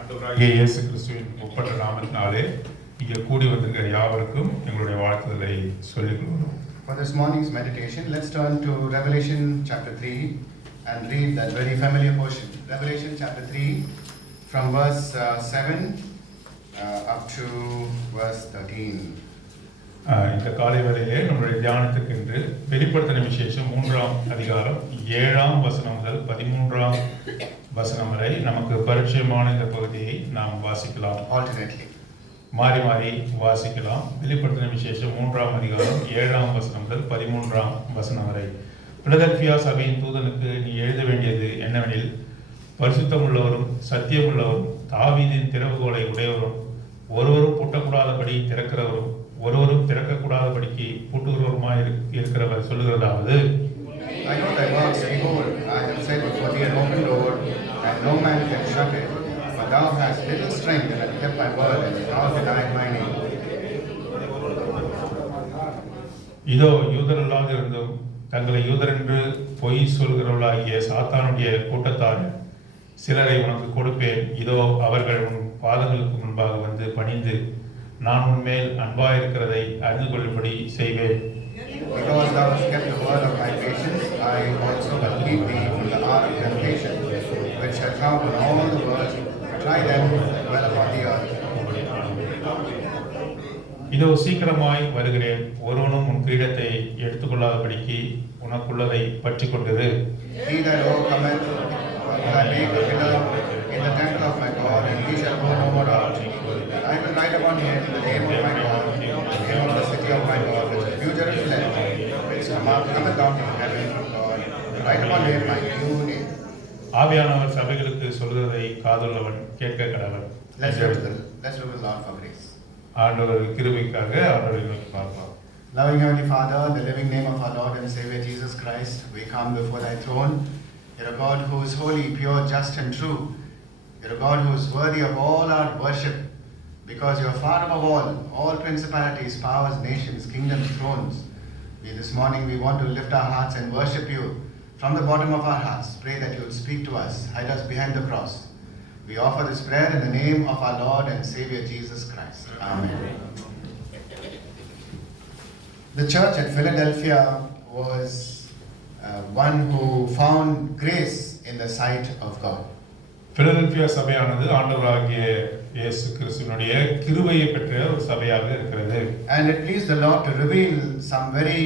ஆண்டவராகிய இயேசு கிறிஸ்துவின் ஒப்பற்ற நாமத்தினாலே இங்கே கூடி வந்திருக்கிற யாவருக்கும் எங்களுடைய வாழ்த்துதலை சொல்லிக் கொள்கிறோம். For this morning's meditation, let's turn to Revelation chapter 3 and read that very familiar portion. Revelation chapter 3 from verse 7 up to verse 13. இந்த காலை வேளையிலே நம்முடைய தியானத்துக்கு என்று வெளிப்படுத்தின விசேஷம் 3ஆம் அதிகாரம் 7ஆம் வசனம் முதல் 13ஆம் வசனம் வரை நமக்கு பரிச்சயமான இந்த பகுதியை நாம் வாசிக்கலாம். Alternately. மாறி மாறி வாசிக்கலாம். வெளிப்படுத்தின விசேஷம் 3ஆம் அதிகாரம் 7ஆம் வசனம் முதல் 13ஆம் வசனம் வரை. பிலதெல்பியா சபையின் தூதனுக்கு நீ எழுத வேண்டியது என்னவெனில், பரிசுத்தமுள்ளவரும் சத்தியமுள்ளவரும் தாவீதின் திறவுகோலை உடையவரும் ஒருவரும் பூட்டக்கூடாதபடி திறக்கிறவரும் ஒருவரும் திறக்கக்கூடாதபடிக்கு பூட்டுகிறவருமாய் இருக்கிறவர் சொல்லுகிறதாவது, I know thy works, behold, I have set before thee an open door, and no man can shut it. For thou hast little strength, and hast kept my word, and thou denied my name. இதோ யூதரல்லாதிருந்தும் தங்களை யூதரென்று பொய் சொல்கிறவர்களாகிய சாத்தானுடைய கூட்டத்தார் சிலரை உனக்கு கொடுப்பேன். இதோ அவர்கள் உன் பாதங்களுக்கு முன்பாக வந்து பணிந்து நான் உன்மேல் அன்பாயிருக்கிறதை அறிந்து கொள்ளும்படி செய்வேன். Because thou hast kept the word of my patience, I also will keep thee from the hour of temptation, which shall come upon all the world, to try them that dwell upon the earth. இதோ சீக்கிரமாய் வருகிறேன். ஒருவனும் உன் கிரீடத்தை எடுத்துக்கொள்ளாதபடிக்கு உனக்குள்ளதை பற்றி கொண்டிரு. He that overcometh will I make a pillar in the temple of my God, and he shall go no more out. And I will write upon him the name of my God, the name of the city of my God, which is New Jerusalem, which cometh down from heaven from God, to write upon him my new name. ஆவியானவர் சபைகளுக்கு சொல்கிறதை காதுள்ளவன் கேட்க கடவன். Let's go to the Lord for grace. ஆண்டவர் கிருபைக்காக ஆண்டவரை பார்ப்போம். Loving Heavenly Father, in the living name of our Lord and Savior Jesus Christ, we come before thy throne. You're a God who is holy, pure, just and true. You're a God who is worthy of all our worship, because you are far above all principalities, powers, nations, kingdoms, thrones. This morning we want to lift our hearts and worship you from the bottom of our hearts. Pray that you will speak to us, hide us behind the cross. We offer this prayer in the name of our Lord and Savior Jesus Christ. Amen. The church at Philadelphia was one who found grace in the sight of God. Philadelphia சபையானது ஆண்டவராகிய இயேசு கிறிஸ்துவினுடைய கிருபையை பெற்ற ஒரு சபையாக இருக்கிறது. And it pleased the Lord to reveal some very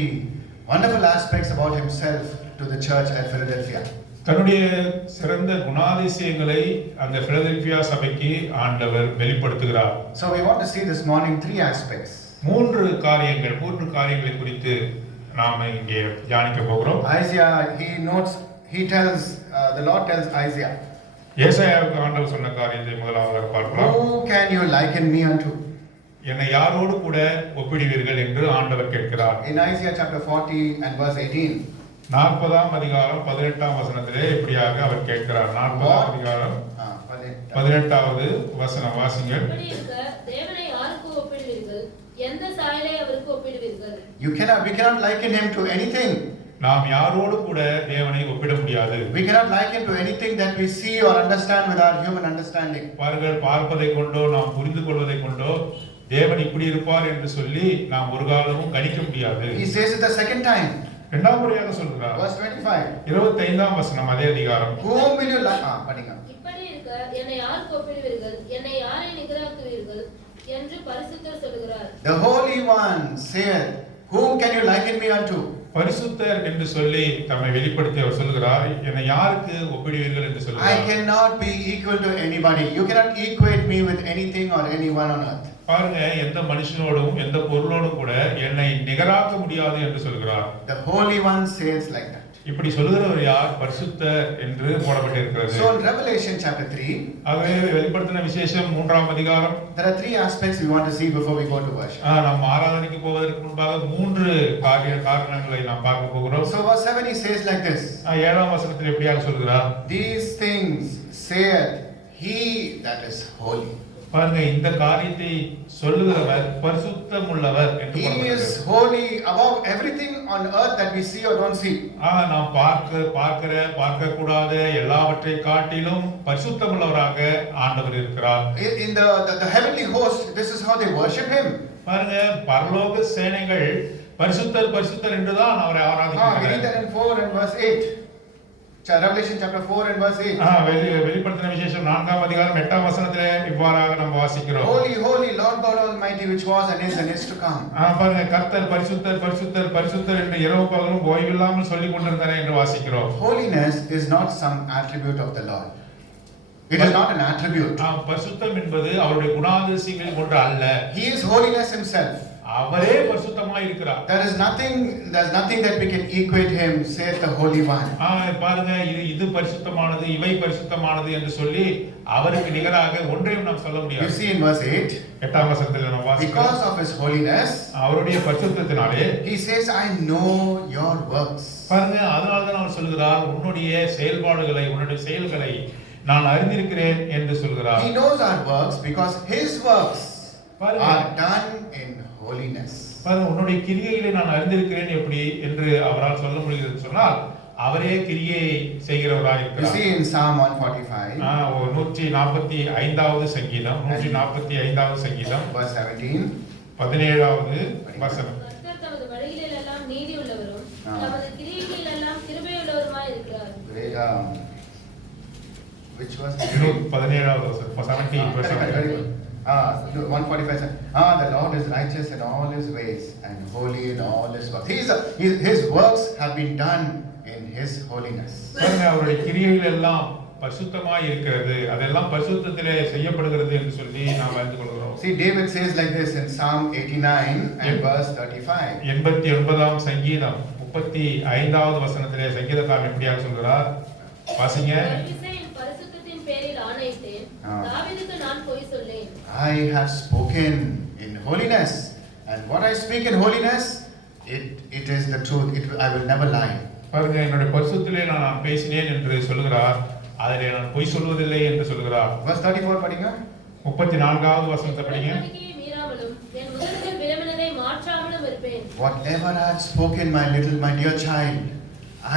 wonderful aspects about himself to the church at Philadelphia. தன்னுடைய சிறந்த குணாதிசயங்களை அந்த பிலதெல்பியா சபைக்கு ஆண்டவர் வெளிப்படுத்துகிறார். So we want to see this morning three aspects. மூன்று காரியங்களை குறித்து நாம் இங்கே தியானிக்க போகிறோம். Isaiah, the Lord tells Isaiah, ஏசாயாவுக்கு ஆண்டவர் சொன்ன காரியத்தை முதலாவதாக பார்க்கலாம். Who can you liken me unto? என்னை யாரோடு கூட ஒப்பிடுவீர்கள் என்று ஆண்டவர் கேட்கிறார். In Isaiah chapter 40 and verse 18. 40ஆம் அதிகாரம் 18ஆம் வசனத்திலே இப்படியாக அவர் கேட்கிறார். 40ஆம் அதிகாரம் 18வது வசனம் வாசிங்கள். தேவனை யாருக்கு ஒப்பிடுவீர்கள்? எந்த சாயலை அவருக்கு ஒப்பிடுவீர்கள்? We cannot liken him to anything. நாம் யாரோடு கூட தேவனை ஒப்பிட முடியாது. We cannot liken to anything that we see or understand with our human understanding. பாருங்கள், பார்ப்பதை கொண்டோ நாம் புரிந்து கொள்வதை கொண்டோ தேவன் இப்படி இருப்பார் என்று சொல்லி நாம் ஒரு காலமும் கணிக்க முடியாது. He says it the second time. இரண்டாம் முறையாக சொல்கிறார். Verse 25. 25ஆம் வசனம் அதே அதிகாரம். Whom will you like? படிங்க. இப்படி இருக்க என்னை யாருக்கு ஒப்பிடுவீர்கள்? என்னை யாரை நிகராக்குவீர்கள் என்று பரிசுத்தர் சொல்கிறார். The Holy One said, whom can you liken me unto? பரிசுத்தர் என்று சொல்லி தம்மை வெளிப்படுத்தி அவர் சொல்கிறார், என்னை யாருக்கு ஒப்பிடுவீர்கள் என்று சொல்கிறார். I cannot be equal to anybody. You cannot equate me with anything or anyone on earth. பாருங்க, எந்த மனுஷனோடும் எந்த பொருளோடும் கூட என்னை நிகராக்க முடியாது என்று சொல்கிறார். The Holy One says like that. இப்படி சொல்கிறவர் யார்? பரிசுத்தர் என்று போடப்பட்டிருக்கிறது. So in Revelation chapter 3, ஆகவே வெளிப்படுத்தின விசேஷம் 3ஆம் அதிகாரம், there are three aspects we want to see before we go to worship. நாம் ஆராதனைக்கு போவதற்கு முன்பாக மூன்று காரணங்களை நாம் பார்க்க போகிறோம். So verse 7 he says like this. 7ஆம் வசனத்தில் எப்படியாக சொல்கிறார்? These things saith he that is holy. பாருங்க, இந்த காரியத்தை சொல்லுகிறவர் பரிசுத்தம் உள்ளவர் என்று He கூறப்படுகிறது. is holy above everything on earth that we see or don't see. நாம் பார்க்க கூடாத எல்லாவற்றை காட்டிலும் பரிசுத்தம் உள்ளவராக ஆண்டவர் இருக்கிறார். In the heavenly host, this is how they worship him. பாருங்க, பரலோக சேனைகள் பரிசுத்தர் பரிசுத்தர் என்றுதான் அவரை We read ஆராதிக்கிறார்கள். that in 4 and verse 8. Revelation chapter 4 and verse 8. வெளிப்படுத்தின விசேஷம் 4ஆம் அதிகாரம் 8ஆம் வசனத்திலே இவ்வாறாக நாம் வாசிக்கிறோம். Holy, holy Lord God Almighty, which was and is to come. பாருங்க, கர்த்தர் பரிசுத்தர் பரிசுத்தர் பரிசுத்தர் என்று இரவு பகலும் ஓய்வில்லாமல் சொல்லிக் கொண்டிருந்தார் என்று வாசிக்கிறோம். Holiness is not some attribute of the Lord. It is not an attribute. பரிசுத்தம் என்பது அவருடைய குணாதிசயங்களில் ஒன்று அல்ல. He is holiness himself. அவரே பரிசுத்தமாய் இருக்கிறார். There's nothing that we can equate him, saith the Holy One. பாருங்க, இது பரிசுத்தமானது, இவை பரிசுத்தமானது என்று சொல்லி அவருக்கு நிகராக ஒன்றையும் நாம் சொல்ல You முடியாது. see in verse 8, 8ஆம் வசனத்தில் நாம் வாசிக்கிறோம். because of his holiness, அவருடைய பரிசுத்தத்தினாலே he says, I know your works. பாருங்க, அதனால தான் அவர் சொல்கிறார், உன்னுடைய செயல்பாடுகளை, உன்னுடைய செயல்களை நான் அறிந்திருக்கிறேன் என்று சொல்கிறார். He knows our works because his works பாருங்க, are done in holiness. பாருங்க, உன்னுடைய கிரியைகளை நான் அறிந்திருக்கிறேன் எப்படி என்று அவரால் சொல்ல முடிகிறது சொன்னால் அவரே கிரியை செய்கிறவராய் You இருக்கிறார். see in Psalm 145, 145வது சங்கீதம், 145வது சங்கீதம், verse 17, 17வது வசனம். கர்த்தர் தமது வழிகளிலெல்லாம் நீதியுள்ளவரும் ஆ. தமது கிரியைகளிலெல்லாம் கிருபையுள்ளவருமாய் இருக்கிறார். which was 17வது வசனம், 17 verse very 17. good. 145 says, the Lord is righteous in all his ways and holy in all his works. His works have been done in his holiness. பாருங்க, அவருடைய கிரியைகள் எல்லாம் பரிசுத்தமாய் இருக்கிறது, அதெல்லாம் பரிசுத்தத்திலே செய்யப்படுகிறது என்று சொல்லி நாம் அறிந்து கொள்கிறோம். See, David says like this in Psalm 89 and verse 35. 89ஆம் சங்கீதம் 35வது வசனத்திலே சங்கீதக்காரன் எப்படியாக சொல்கிறார்? வாசிங்க. என் பரிசுத்தத்தின் பேரில் ஆணையிட்டேன், தாவீதுக்கு நான் பொய் சொல்லேன். I have spoken in holiness, and what I speak in holiness, it is the truth. I will never lie. பாருங்க, என்னுடைய பரிசுத்திலே நான் பேசினேன் என்று சொல்கிறார், அதிலே நான் பொய் சொல்வதில்லை என்று சொல்கிறார். Verse 34 படிங்க. 34வது வசனத்தை படிங்க. உடன்படிக்கையை மீறாமலும் என் உதடுகள் விரும்பினதை மாற்றாமலும் இருப்பேன். Whatever I have spoken, my dear child,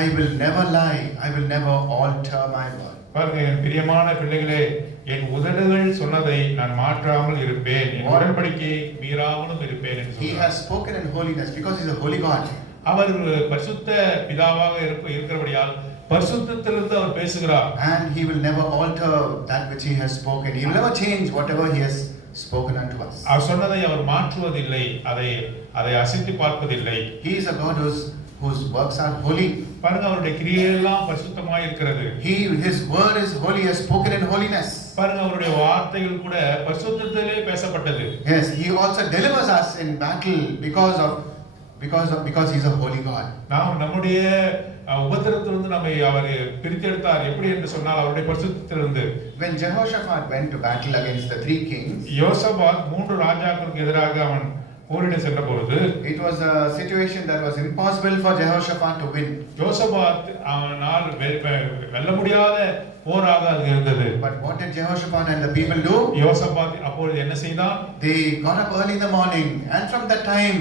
I will never lie. I will never alter my word. பாருங்க, என் பிரியமான பிள்ளைகளே, என் உதடுகள் சொன்னதை நான் மாற்றாமல் இருப்பேன், என் உடன்படிக்கையை மீறாமலும் இருப்பேன் என்று He சொல்கிறார். has spoken in holiness because he is a holy God. அவர் பரிசுத்த பிதாவாக இருக்கிறபடியால் பரிசுத்தத்திலிருந்து அவர் பேசுகிறார். And he will never alter that which he has spoken. He will never change whatever he has spoken unto us. அவர் சொன்னதை அவர் மாற்றுவதில்லை, அதை அசைத்து பார்ப்பதில்லை. He is a God whose works are holy. பாருங்க, அவருடைய கிரியை எல்லாம் பரிசுத்தமாய் இருக்கிறது. His word is holy, he has spoken in holiness. பாருங்க, அவருடைய வார்த்தைகள் கூட பரிசுத்தத்திலே பேசப்பட்டது. Yes, he also delivers us in battle because he is a holy God. நாம் நம்முடைய உபத்திரத்திலிருந்து நம்மை அவர் பிரித்தெடுத்தார். எப்படி என்று சொன்னால் அவருடைய பரிசுத்தத்திலிருந்து. When Jehoshaphat went to battle against the three kings, யோசபாத் 3 ராஜாக்களுக்கு எதிராக அவன் போரிட சென்ற பொழுது it was a situation that was impossible for Jehoshaphat to win. யோசபாத் அவனால் வெல்ல முடியாத போராக அது இருந்தது. But what did Jehoshaphat and the people do? யோசபாத் அப்பொழுது என்ன செய்தான்? They got up early in the morning, and from that time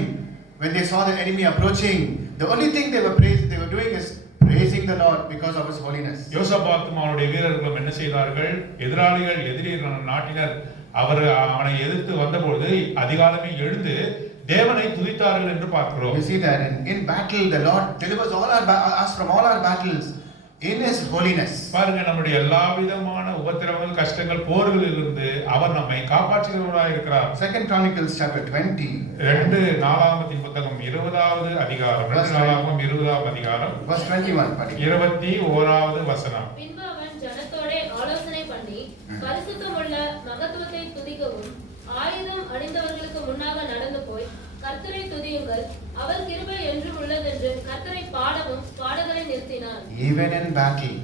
when they saw the enemy approaching, the only thing they were doing is praising the Lord because of his holiness. யோசபாத்தும் அவருடைய வீரர்களும் என்ன செய்தார்கள்? எதிரி நாட்டினர் அவனை எதிர்த்து வந்தபொழுது அதிகாலமே எழுந்து தேவனை துதித்தார்கள் என்று பார்க்கிறோம். You see that in battle the Lord delivers us from all our battles in his holiness. பாருங்க, நம்முடைய எல்லா விதமான உபத்திரவங்கள், கஷ்டங்கள், போர்களிலிருந்து அவர் நம்மை காப்பாற்றுகிறவராய் இருக்கிறார். 2 Chronicles chapter 20 2 நாளாகமத்தின் புத்தகம் 20வது அதிகாரம், 2 நாளாகமம் 20ஆம் அதிகாரம் verse 21 படிங்க. 21வது வசனம். பின்பு அவன் ஜனத்தோடே ஆலோசனை பண்ணி பரிசுத்தமுள்ள மகத்துவத்தை துதிக்கவும் ஆயுதம் அணிந்தவர்களுக்கு முன்னாக நடந்து போய் கர்த்தரை துதியுங்கள், அவர் கிருபை என்றும் உள்ளதென்று கர்த்தரை பாடவும் பாடகரை நிறுத்தினார். Even in battle,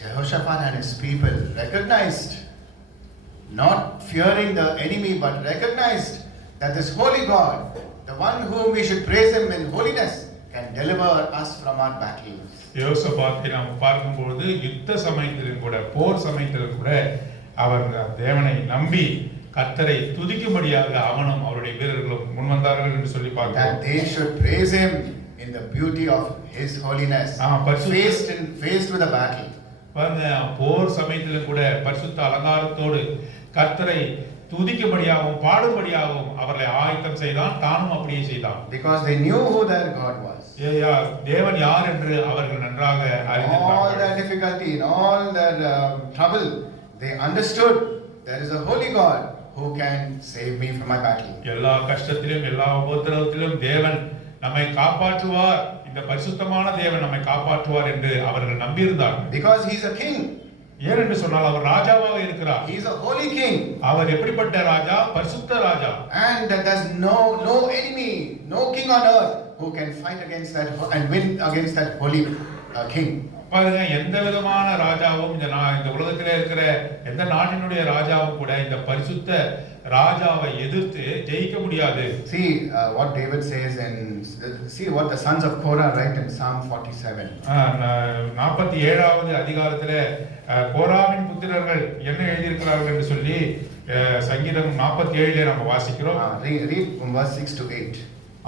Jehoshaphat and his people recognized, not fearing the enemy, but recognized that this holy God, the one whom we should praise him in holiness, can deliver us from our battles. யோசபாத்தை நாம் பார்க்கும்பொழுது யுத்த சமயத்திலும் கூட, போர் சமயத்திலும் கூட அவர் தேவனை நம்பி கர்த்தரை துதிக்கும்படியாக அவனும் அவருடைய வீரர்களும் முன்வந்தார்கள் என்று சொல்லி That பார்த்தோம். they should praise him in the beauty of his holiness. Faced with a battle. பாருங்க, போர் சமயத்திலும் கூட பரிசுத்த அலங்காரத்தோடு கர்த்தரை துதிக்கும்படியாகவும் பாடும்படியாகவும் அவர்களை ஆயத்தம் செய்தான், தானும் அப்படியே செய்தான். Because they knew who their God was. தேவன் யார் என்று அவர்கள் நன்றாக All their அறிந்திருந்தார்கள். difficulty, in all their trouble, they understood there is a holy God who can save me from my battle. எல்லா கஷ்டத்திலும் எல்லா உபத்திரவத்திலும் தேவன் நம்மை காப்பாற்றுவார், இந்த பரிசுத்தமான தேவன் நம்மை காப்பாற்றுவார் என்று அவர்கள் நம்பியிருந்தார்கள். Because he is a king. ஏனென்று சொன்னால் அவர் ராஜாவாக இருக்கிறார். He is a holy king. அவர் எப்படிப்பட்ட ராஜா? பரிசுத்த ராஜா. And there's no enemy, no king on earth who can fight against that and win against that holy king. பாருங்க, எந்த விதமான ராஜாவும் இந்த உலகத்திலே இருக்கிற எந்த நாட்டினுடைய ராஜாவும் கூட இந்த பரிசுத்த ராஜாவை எதிர்த்து ஜெயிக்க முடியாது. See what David says see what the sons of Korah write in Psalm 47. 47வது அதிகாரத்திலே கோராவின் புத்திரர்கள் என்ன எழுதியிருக்கிறார்கள் என்று சொல்லி சங்கீதம் 47 நம்ம வாசிக்கிறோம். Read from verse 6 to 8.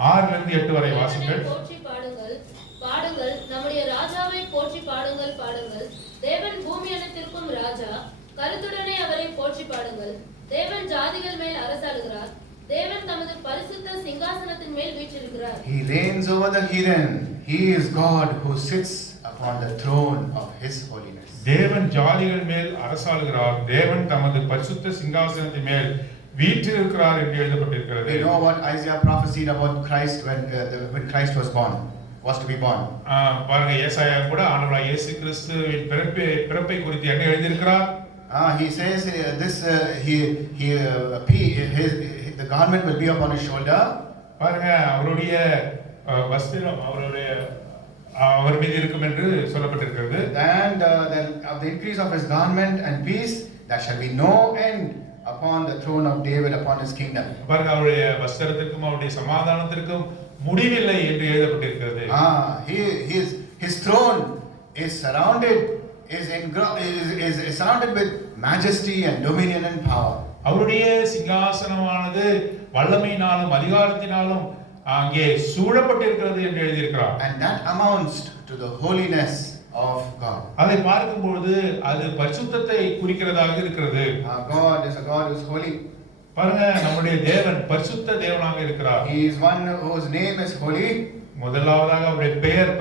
6 லிருந்து 8 வரை வாசிங்கள். போற்றி பாடுங்கள், பாடுங்கள், நம்முடைய ராஜாவை போற்றி பாடுங்கள், பாடுங்கள். தேவன் பூமி அனைத்திற்கும் ராஜா, கருத்துடனே அவரை போற்றி பாடுங்கள். தேவன் ஜாதிகள் மேல் அரசாளுகிறார், தேவன் தமது பரிசுத்த சிங்காசனத்தின் மேல் வீற்றிருக்கிறார். He reigns over the heathen. He is God who sits upon the throne of his holiness. தேவன் ஜாதிகள் மேல் அரசாளுகிறார், தேவன் தமது பரிசுத்த சிங்காசனத்தின் மேல் வீற்றிருக்கிறார் என்று எழுதப்பட்டிருக்கிறது. We know what Isaiah prophesied about Christ when Christ was to be born. பாருங்க, ஏசாயா கூட ஆண்டவராகிய இயேசு கிறிஸ்துவின் பிறப்பை குறித்து என்ன எழுதியிருக்கிறார்? He says the garment will be upon his shoulder. பாருங்க, அவருடைய வஸ்திரம் அவர் மீது இருக்கும் என்று சொல்லப்பட்டிருக்கிறது. And of the increase of his garment and peace there shall be no end upon the throne of David upon his kingdom. பாருங்க, அவருடைய வஸ்திரத்திற்கும் அவருடைய சமாதானத்திற்கும் முடிவில்லை என்று எழுதப்பட்டிருக்கிறது. His throne is surrounded with majesty and dominion and power. அவருடைய சிங்காசனமானது வல்லமையினாலும் அதிகாரத்தினாலும் அங்கே சூழப்பட்டிருக்கிறது என்று எழுதியிருக்கிறார். And that amounts to the holiness of God. அதை பார்க்கும்போது அது பரிசுத்தத்தை குறிக்கிறதாக இருக்கிறது. God is a God who is holy. பாருங்க, நம்முடைய தேவன் பரிசுத்த தேவனாக இருக்கிறார். He is one whose name is holy. முதலாவதாக அவருடைய பெயர்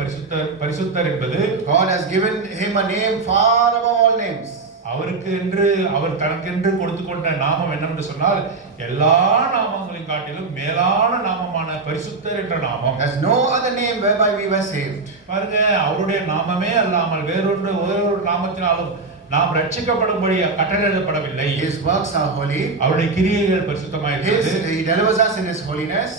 பரிசுத்தர் என்பது God has given him a name far above all names. அவர் தனக்கென்று கொடுத்துக்கொண்ட நாமம் என்னவென்று சொன்னால் எல்லா நாமங்களையும் காட்டிலும் மேலான நாமமான பரிசுத்தர் என்ற நாமம். There's no other name whereby we were saved. பாருங்க, அவருடைய நாமமே அல்லாமல் வேறொரு நாமத்தினாலும் நாம் ரட்சிக்கப்படும்படி கட்டளையிடப்படவில்லை. His works are holy. அவருடைய கிரியைகள் பரிசுத்தமாயிருக்கிறது. He delivers us in his holiness.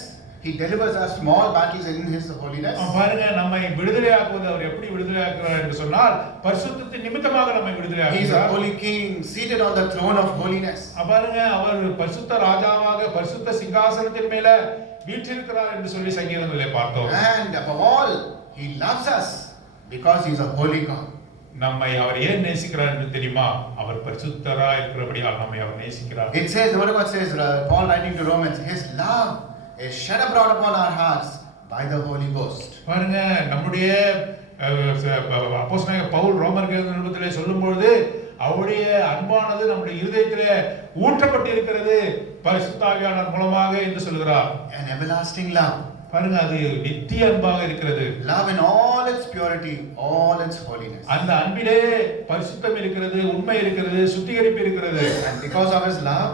He delivers us small battles in his holiness. பாருங்க, நம்மை விடுதலையாக்குவது அவர் எப்படி விடுதலையாக்குறார் என்று சொன்னால் பரிசுத்தத்தின் நிமித்தமாக நம்மை விடுதலையாக்குறார். He is a holy king seated on the throne of holiness. பாருங்க, அவர் பரிசுத்த ராஜாவாக பரிசுத்த சிங்காசனத்தின் மேல வீற்றிருக்கிறார் என்று சொல்லி சங்கீதங்களிலே பார்த்தோம். And above all, he loves us because he is a holy God. நம்மை அவர் ஏன் நேசிக்கிறார் என்று தெரியுமா? அவர் பரிசுத்தராய் இருக்கிறபடியால் நம்மை அவர் நேசிக்கிறார். It says, the word of God says, Paul writing to Romans, his love is shed abroad upon our hearts by the Holy Ghost. பாருங்க, நம்முடைய அப்போஸ்தலனாகிய பவுல் ரோமர் நிருபத்திலே சொல்லும்போது அவருடைய அன்பானது நம்முடைய இருதயத்திலே ஊற்றப்பட்டிருக்கிறது பரிசுத்த ஆவியானவர் மூலமாக என்று சொல்கிறார். An everlasting love. பாருங்க, அது நித்திய அன்பாக இருக்கிறது. Love in all its purity, all its holiness. அந்த அன்பிலே பரிசுத்தம் இருக்கிறது, உண்மை இருக்கிறது, சுத்திகரிப்பு இருக்கிறது. And because of his love,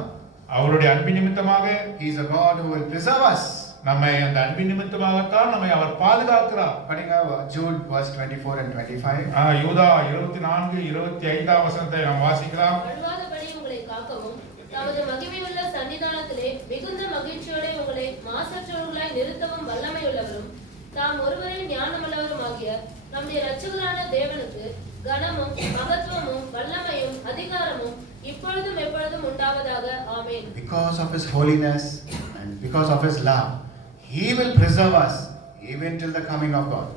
அவருடைய அன்பின் நிமித்தமாக he is a God who will preserve us. நம்மை அந்த அன்பின் நிமித்தமாகத்தான் நம்மை அவர் பாதுகாக்கிறார். Putting Jude verse 24 and 25. யூதா 24-25 வசனத்தை நாம் வாசிக்கலாம். வழுவாதபடி உங்களை காக்கவும் தமது மகிமையுள்ள சன்னிதானத்திலே மிகுந்த மகிழ்ச்சியோടെ உங்களை மாசற்றவர்களாய் நிறுத்தவும் வல்லமையுள்ளவரும் தாம் ஒருவரே ஞானமுள்ளவருமாகிய நம்முடைய இரட்சகரான தேவனுக்கு கனமும் மகத்துவமும் வல்லமையும் அதிகாரமும் இப்பொழுதும் எப்பொழுதும் உண்டாவதாக. ஆமென். Because of his holiness and because of his love, he will preserve us even till the coming of God.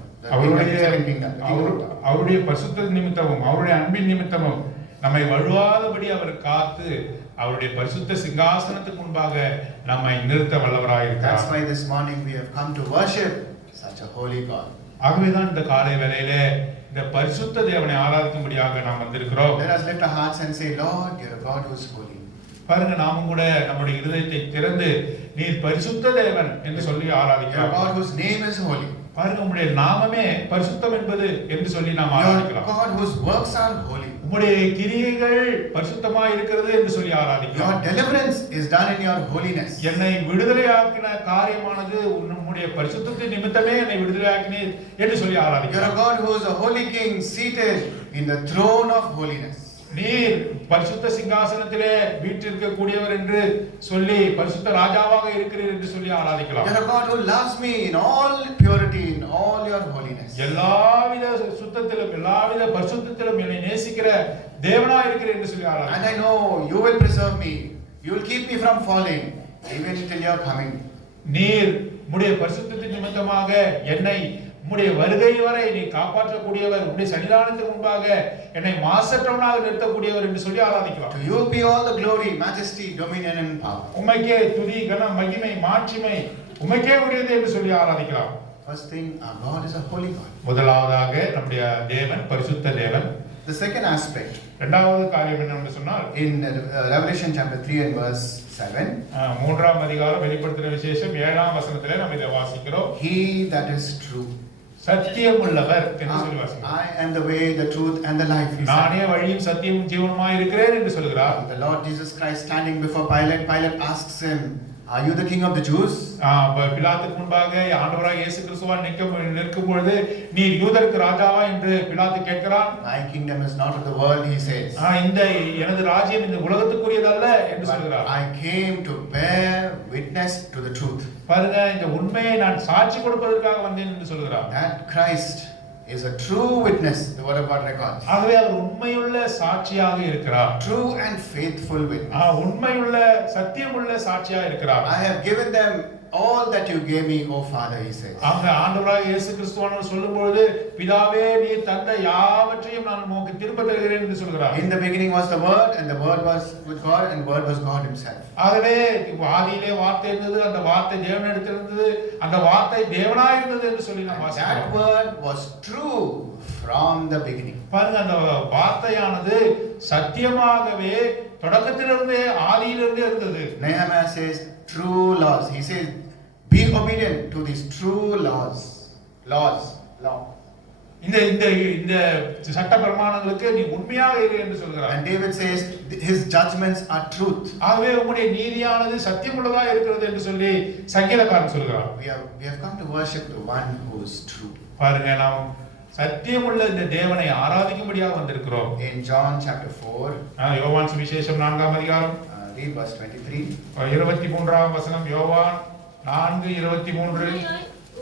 அவருடைய பரிசுத்த நிமித்தமும் அவருடைய அன்பின் நிமித்தமும் நம்மை வழுவாதபடி அவர் காத்து அவருடைய பரிசுத்த சிங்காசனத்துக்கு முன்பாக நம்மை நிறுத்த வல்லவராய் That's இருக்கிறார். why this morning we have come to worship such a holy God. ஆகவேதான் இந்த காலை வேளையிலே இந்த பரிசுத்த தேவனை ஆராதிக்கும்படியாக நாம் வந்திருக்கிறோம். Let us lift our hearts and say, Lord, you're a God who's holy. பாருங்க, நாமும் கூட நம்முடைய இருதயத்தை திறந்து நீர் பரிசுத்த தேவன் என்று சொல்லி You're a ஆராதிக்கலாம். God whose name is holy. பாருங்க, உம்முடைய நாமமே பரிசுத்தம் என்பது என்று சொல்லி நாம் You're a ஆராதிக்கலாம். God whose works are holy. உம்முடைய கிரியைகள் பரிசுத்தமாய் இருக்கிறது என்று சொல்லி Your ஆராதிக்கலாம். deliverance is done in your holiness. என்னை விடுதலையாக்கின காரியமானது உம்முடைய பரிசுத்தத்தின் நிமித்தமே என்னை விடுதலையாக்கினீர் என்று சொல்லி You're a ஆராதிக்கலாம். God who is a holy king seated in the throne of holiness. நீர் பரிசுத்த சிங்காசனத்திலே வீற்றிருக்க கூடியவர் என்று சொல்லி பரிசுத்த ராஜாவாக இருக்கிறீர் என்று சொல்லி ஆராதிக்கலாம். You're a God who loves me in all purity, in all your holiness. எல்லாவித சுத்தத்திலும் எல்லாவித பரிசுத்தத்திலும் என்னை நேசிக்கிற தேவனாய் இருக்கிறீர் என்று சொல்லி And ஆராதிக்கலாம். I know you will preserve me. You will keep me from falling even till your coming. நீர் உம்முடைய பரிசுத்தத்தின் நிமித்தமாக என்னை உம்முடைய வருகை வரை நீ காப்பாற்றக்கூடியவர், உம்முடைய சன்னிதானத்துக்கு முன்பாக என்னை மாசற்றவனாக நிறுத்தக்கூடியவர் என்று சொல்லி ஆராதிக்கலாம். To you be all the glory, majesty, dominion and power. உம்மைக்கே துதி, கனம், மகிமை, மாட்சிமை உம்மைக்கே உரியது என்று சொல்லி ஆராதிக்கலாம். First thing, our God is a holy God. முதலாவதாக நம்முடைய தேவன் பரிசுத்த தேவன். The second aspect, இரண்டாவது காரியம் என்னவென்று சொன்னால் in Revelation chapter 3 and verse 7, மூன்றாம் அதிகாரம் வெளிப்படுத்தின விசேஷம் 7ஆம் வசனத்திலே நாம் இதை வாசிக்கிறோம். He that is true. சத்தியம் உள்ளவர் என்று சொல்லி வாசிக்கிறோம். I am the way, the truth and the life. he said. நானே வழியும் சத்தியமும் ஜீவனுமாய் இருக்கிறேன் என்று சொல்கிறார். The Lord Jesus Christ standing before Pilate, Pilate asks him, are you the king of the Jews? பிலாத்துக்கு முன்பாக ஆண்டவராக இயேசு கிறிஸ்துவா நிற்கும் பொழுது நீர் யூதருக்கு ராஜாவா என்று பிலாத்து கேட்கிறான். My kingdom is not of the world, he says. இந்த எனது ராஜ்யம் இந்த உலகத்துக்குரியதல்ல என்று But சொல்கிறார். I came to bear witness to the truth. பாருங்க, இந்த உண்மையை நான் சாட்சி கொடுப்பதற்காக வந்தேன் என்று சொல்கிறார். That Christ is a true witness, the word of God records. ஆகவே அவர் உண்மையுள்ள சாட்சியாக இருக்கிறார். True and faithful witness. உண்மையுள்ள சத்தியமுள்ள சாட்சியாக இருக்கிறார். I have given them all that you gave me, O Father, he says. ஆண்டவராக இயேசு கிறிஸ்துவானவர் சொல்லும்போது பிதாவே நீர் தந்த யாவற்றையும் நான் உமக்கு திரும்ப தருகிறேன் என்று சொல்கிறார். In the beginning was the word, and the word was with God, and the word was God himself. ஆகவே ஆதியிலே வார்த்தை இருந்தது, அந்த வார்த்தை தேவனிடத்தில் இருந்தது, அந்த வார்த்தை தேவனாய் இருந்தது என்று சொல்லி நாம் That வாசிக்கிறோம். word was true from the beginning. பாருங்க, அந்த வார்த்தையானது சத்தியமாகவே தொடக்கத்திலிருந்தே ஆதியிலிருந்தே இருந்தது. Nehemiah says true laws. He says be obedient to these true laws. Law. இந்த இந்த இந்த சட்ட பிரமாணங்களுக்கு நீ உண்மையாக இரு என்று சொல்கிறார். And David says his judgments are truth. ஆகவே உம்முடைய நீதியானது சத்தியமுள்ளதா இருக்கிறது என்று சொல்லி சங்கீதக்காரன் சொல்கிறார். We have come to worship the one who is true. பாருங்க, நாம் சத்தியமுள்ள இந்த தேவனை ஆராதிக்கும்படியாக வந்திருக்கிறோம். In John chapter 4, யோவான் சுவிசேஷம் 4ஆம் அதிகாரம் read verse 23. 23ஆம் வசனம். யோவான் 4:23.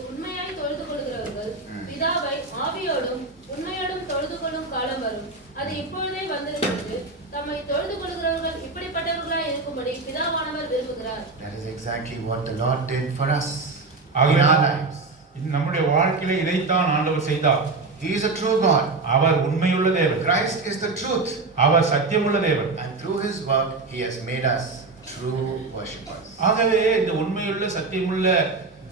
உண்மையாய் தொழுது கொள்கிறவர்கள் பிதாவை ஆவியோடும் உண்மையோடும் தொழுது கொள்ளும் காலம் வரும், அது இப்பொழுதே வந்திருக்கிறது. தம்மை தொழுது கொள்கிறவர்கள் இப்படிப்பட்டவர்களாய் இருக்கும்படி பிதாவானவர் விரும்புகிறார். That is exactly what the Lord did for us ஆகவே in our lives. நம்முடைய வாழ்க்கையிலே இதைத்தான் ஆண்டவர் செய்தார். He is a true God. அவர் உண்மையுள்ள தேவன். Christ is the truth. அவர் சத்தியமுள்ள தேவன். And through his work, he has made us true worshippers. ஆகவே இந்த உண்மையுள்ள சத்தியமுள்ள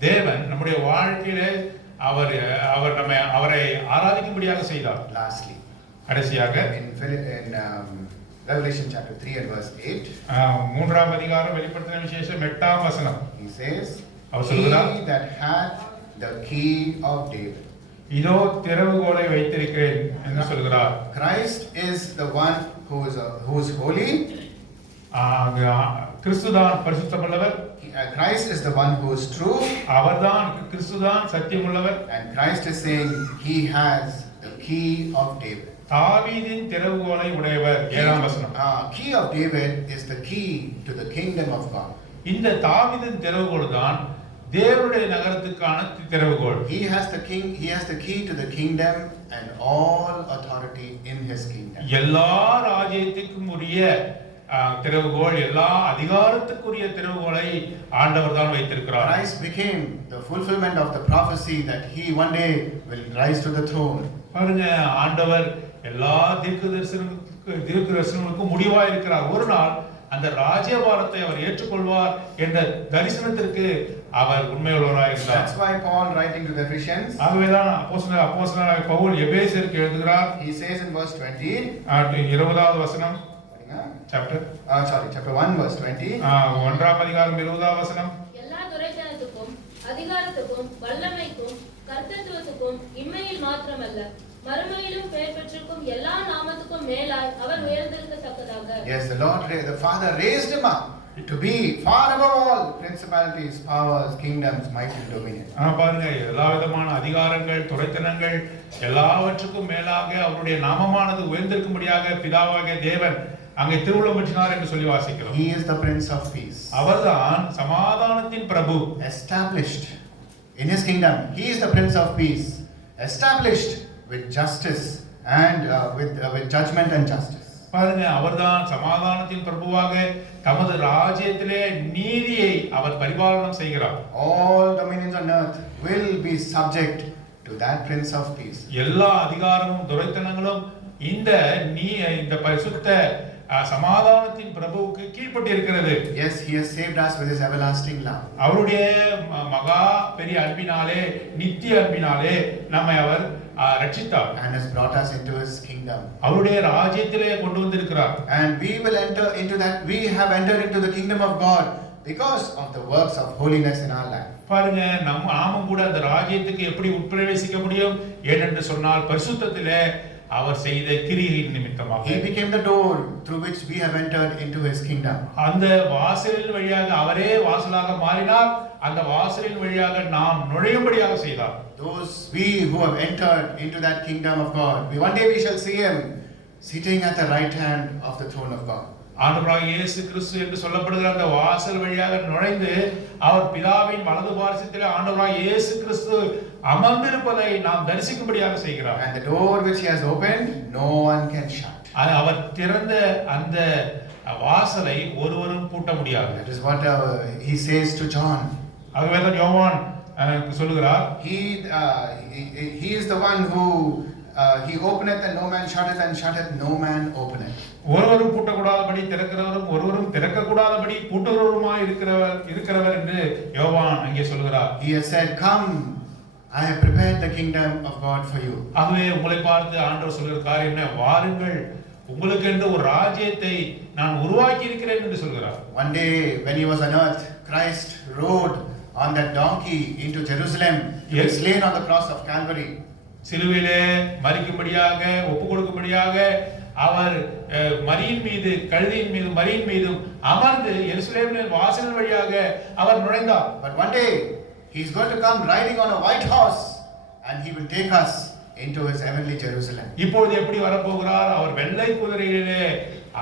தேவன் நம்முடைய வாழ்க்கையிலே அவரை ஆராதிக்கும்படியாக செய்தார். Lastly, கடைசியாக in Revelation chapter 3 and verse 8, மூன்றாம் அதிகாரம் வெளிப்படுத்தின விசேஷம் 8ஆம் வசனம். he says, அவர் சொல்கிறார், he that hath the key of David. இதோ திறவுகோலை வைத்திருக்கிறேன் என்று சொல்கிறார். Christ is the one who is holy. கிறிஸ்துதான் பரிசுத்தமுள்ளவர். Christ is the one who is true. அவர்தான் கிறிஸ்துதான் சத்தியமுள்ளவர். And Christ is saying he has the key of David. தாவீதின் திறவுகோலை உடையவர். 7ஆம் வசனம். Key of David is the key to the kingdom of God. இந்த தாவீதின் திறவுகோல் தான் தேவனுடைய நகரத்துக்கான திறவுகோல். He has the key to the kingdom and all authority in his kingdom. எல்லா ராஜ்யத்துக்கும் உரிய திறவுகோல், எல்லா அதிகாரத்துக்குரிய திறவுகோலை ஆண்டவர் தான் வைத்திருக்கிறார். Christ became the fulfillment of the prophecy that he one day will rise to the throne. பாருங்க, ஆண்டவர் எல்லா தீர்க்கதரிசனத்துக்கு தீர்க்கதரிசனங்களுக்கு முடிவா இருக்கிறார். ஒரு நாள் அந்த ராஜ்யபாரத்தை அவர் ஏற்றுக்கொள்வார் என்ற தரிசனத்திற்கு அவர் உண்மையுள்ளவராக இருந்தார். That's why Paul writing to the Ephesians, ஆகவேதான் அப்போஸ்தலனாகிய பவுல் எபேசியருக்கு எழுதுகிறார். he says in verse 20, 20வது வசனம், chapter 1 verse 20, 1ஆம் அதிகாரம் 20வது வசனம். எல்லா துரைத்தனத்துக்கும் அதிகாரத்துக்கும் வல்லமைக்கும் கர்த்தத்துவத்துக்கும் இம்மையில் மாத்திரமல்ல மறுமையிலும் பெயர் பெற்றிருக்கும் எல்லா நாமத்துக்கும் மேலாய் அவர் உயர்ந்திருக்கத்தக்கதாக. Yes, the Father raised him up to be far above all principalities, powers, kingdoms, might and dominion. பாருங்க, எல்லா விதமான அதிகாரங்கள், துரைத்தனங்கள் எல்லாவற்றுக்கும் மேலாக அவருடைய நாமமானது உயர்ந்திருக்கும்படியாக பிதாவாகிய தேவன் அங்கே திருவுளம் பெற்றினார் என்று சொல்லி வாசிக்கிறோம். He is the Prince of Peace. அவர்தான் சமாதானத்தின் பிரபு. Established in his kingdom. He is the Prince of Peace. Established with justice and with judgment and justice. பாருங்க, அவர்தான் சமாதானத்தின் பிரபுவாக தமது ராஜ்யத்திலே நீதியை அவர் பரிபாலனம் செய்கிறார். All dominions on earth will be subject to that Prince of Peace. எல்லா அதிகாரமும் துரைத்தனங்களும் இந்த பரிசுத்த சமாதானத்தின் பிரபுவுக்கு கீழ்ப்பட்டு இருக்கிறது. Yes, he has saved us with his everlasting love. அவருடைய மகா பெரிய அன்பினாலே, நித்திய அன்பினாலே நம்மை அவர் ரட்சித்தார். And has brought us into his kingdom. அவருடைய ராஜ்யத்திலே கொண்டு வந்திருக்கிறார். And we will enter into that. We have entered into the kingdom of God because of the works of holiness in our life. பாருங்க, நாமும் கூட அந்த ராஜ்யத்துக்கு எப்படி உட்பிரவேசிக்க முடியும் ஏனென்று சொன்னால் பரிசுத்தத்திலே அவர் செய்த கிரியையின் நிமித்தமாக. He became the door through which we have entered into his kingdom. அந்த வாசலின் வழியாக அவரே வாசலாக மாறினார். அந்த வாசலின் வழியாக நாம் நுழையும்படியாக செய்தார். Those we who have entered into that kingdom of God, one day we shall see him sitting at the right hand of the throne of God. ஆண்டவராகிய இயேசு கிறிஸ்து என்று சொல்லப்படுகிற அந்த வாசல் வழியாக நுழைந்து அவர் பிதாவின் வலது பார்சத்திலே ஆண்டவராகிய இயேசு கிறிஸ்து அமர்ந்திருப்பதை நாம் தரிசிக்கும்படியாக செய்கிறார். And the door which he has opened, no one can shut. அவர் திறந்த அந்த வாசலை ஒருவரும் பூட்ட முடியாது. That is what he says to John. ஆகவேதான் யோவான் சொல்லுகிறார், he is the one who he openeth and no man shutteth, and shutteth no man openeth. ஒருவரும் பூட்டக்கூடாதபடி திறக்கிறவரும் ஒருவரும் திறக்கக்கூடாதபடி பூட்டுகிறவருமாய் இருக்கிறவர் என்று யோவான் அங்கே சொல்கிறார். He has said, come, I have prepared the kingdom of God for you. ஆகவே உங்களை பார்த்து ஆண்டவர் சொல்கிற காரியம் என்ன? வாருங்கள், உங்களுக்கு என்று ஒரு ராஜ்யத்தை நான் உருவாக்கி இருக்கிறேன் என்று சொல்கிறார். One day when he was on earth, Christ rode on that donkey into Jerusalem to be slain on the cross of Calvary. சிலுவையிலே மரிக்கும்படியாக ஒப்பு கொடுக்கும்படியாக அவர் மரியின் மீது, கழுதையின் மீது, மரியின் மீதும் அமர்ந்து எருசலேமின் வாசல் வழியாக அவர் நுழைந்தார். But one day he is going to come riding on a white horse and he will take us into his heavenly Jerusalem. இப்பொழுது எப்படி வரப்போகிறார்? அவர் வெள்ளை குதிரையிலே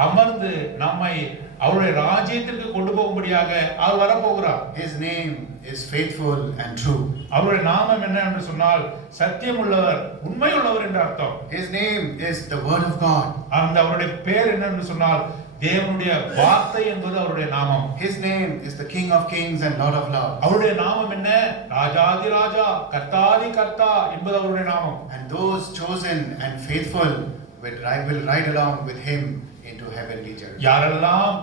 அமர்ந்து நம்மை அவருடைய ராஜ்யத்திற்கு கொண்டு போகும்படியாக அவர் வரப்போகிறார். His name is faithful and true. அவருடைய நாமம் என்ன என்று சொன்னால் சத்தியமுள்ளவர், உண்மையுள்ளவர் என்று அர்த்தம். His name is the word of God. அந்த அவருடைய பெயர் என்ன என்று சொன்னால் தேவனுடைய வார்த்தை என்பது அவருடைய நாமம். His name is the King of Kings and Lord of Lords. அவருடைய நாமம் என்ன? ராஜாதி ராஜா, கர்த்தாதி கர்த்தா என்பது அவருடைய நாமம். And those chosen and faithful will ride along with him into heavenly Jerusalem. யாரெல்லாம்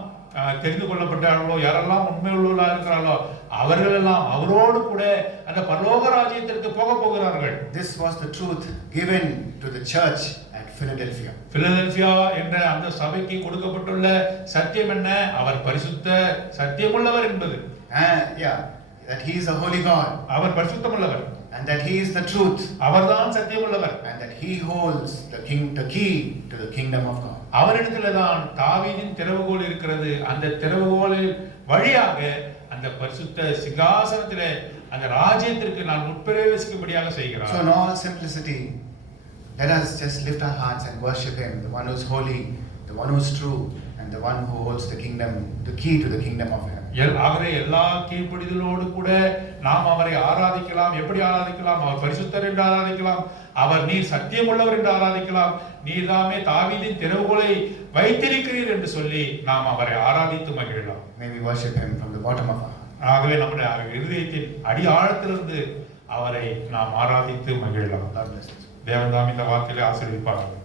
தெரிந்து கொள்ளப்பட்டார்களோ, யாரெல்லாம் உண்மையுள்ளவர்களாக இருக்கிறார்களோ அவர்கள் எல்லாம் அவரோடு கூட அந்த பரலோக ராஜ்யத்திற்கு போக போகிறார்கள். This was the truth given to the church at Philadelphia. Philadelphia என்ற அந்த சபைக்கு கொடுக்கப்பட்டுள்ள சத்தியம் என்ன? அவர் பரிசுத்த சத்தியமுள்ளவர் என்பது. That he is a holy God. Our பரிசுத்தமுள்ளவர். And that he is the truth. அவர்தான் சத்தியமுள்ளவர். And that he holds the key to the kingdom of God. அவரிடத்தில்தான் தாவீதின் திறவுகோல் இருக்கிறது. அந்த திறவுகோலின் வழியாக அந்த பரிசுத்த சிங்காசனத்திலே அந்த ராஜ்யத்திற்கு நான் உட்பிரவேசிக்கும்படியாக செய்கிறார். So in all simplicity, let us just lift our hearts and worship him, the one who is holy, the one who is true, and the one who holds the kingdom, the key to the kingdom of heaven. ஆகவே எல்லா கீழ்ப்படிதலோடு கூட நாம் அவரை ஆராதிக்கலாம். எப்படி ஆராதிக்கலாம்? அவர் பரிசுத்தர் என்று ஆராதிக்கலாம். அவர் நீர் சத்தியமுள்ளவர் என்று ஆராதிக்கலாம். நீர் தாமே தாவீதின் திறவுகோலை வைத்திருக்கிறீர் என்று சொல்லி நாம் அவரை ஆராதித்து மகிழலாம். May we worship him from the bottom of our heart. ஆகவே நம்முடைய இருதயத்தின் அடி ஆழத்திலிருந்து அவரை நாம் ஆராதித்து மகிழலாம். God bless us. தேவன் தாம் இந்த வார்த்தையிலே ஆசீர்வதிப்பார்கள்.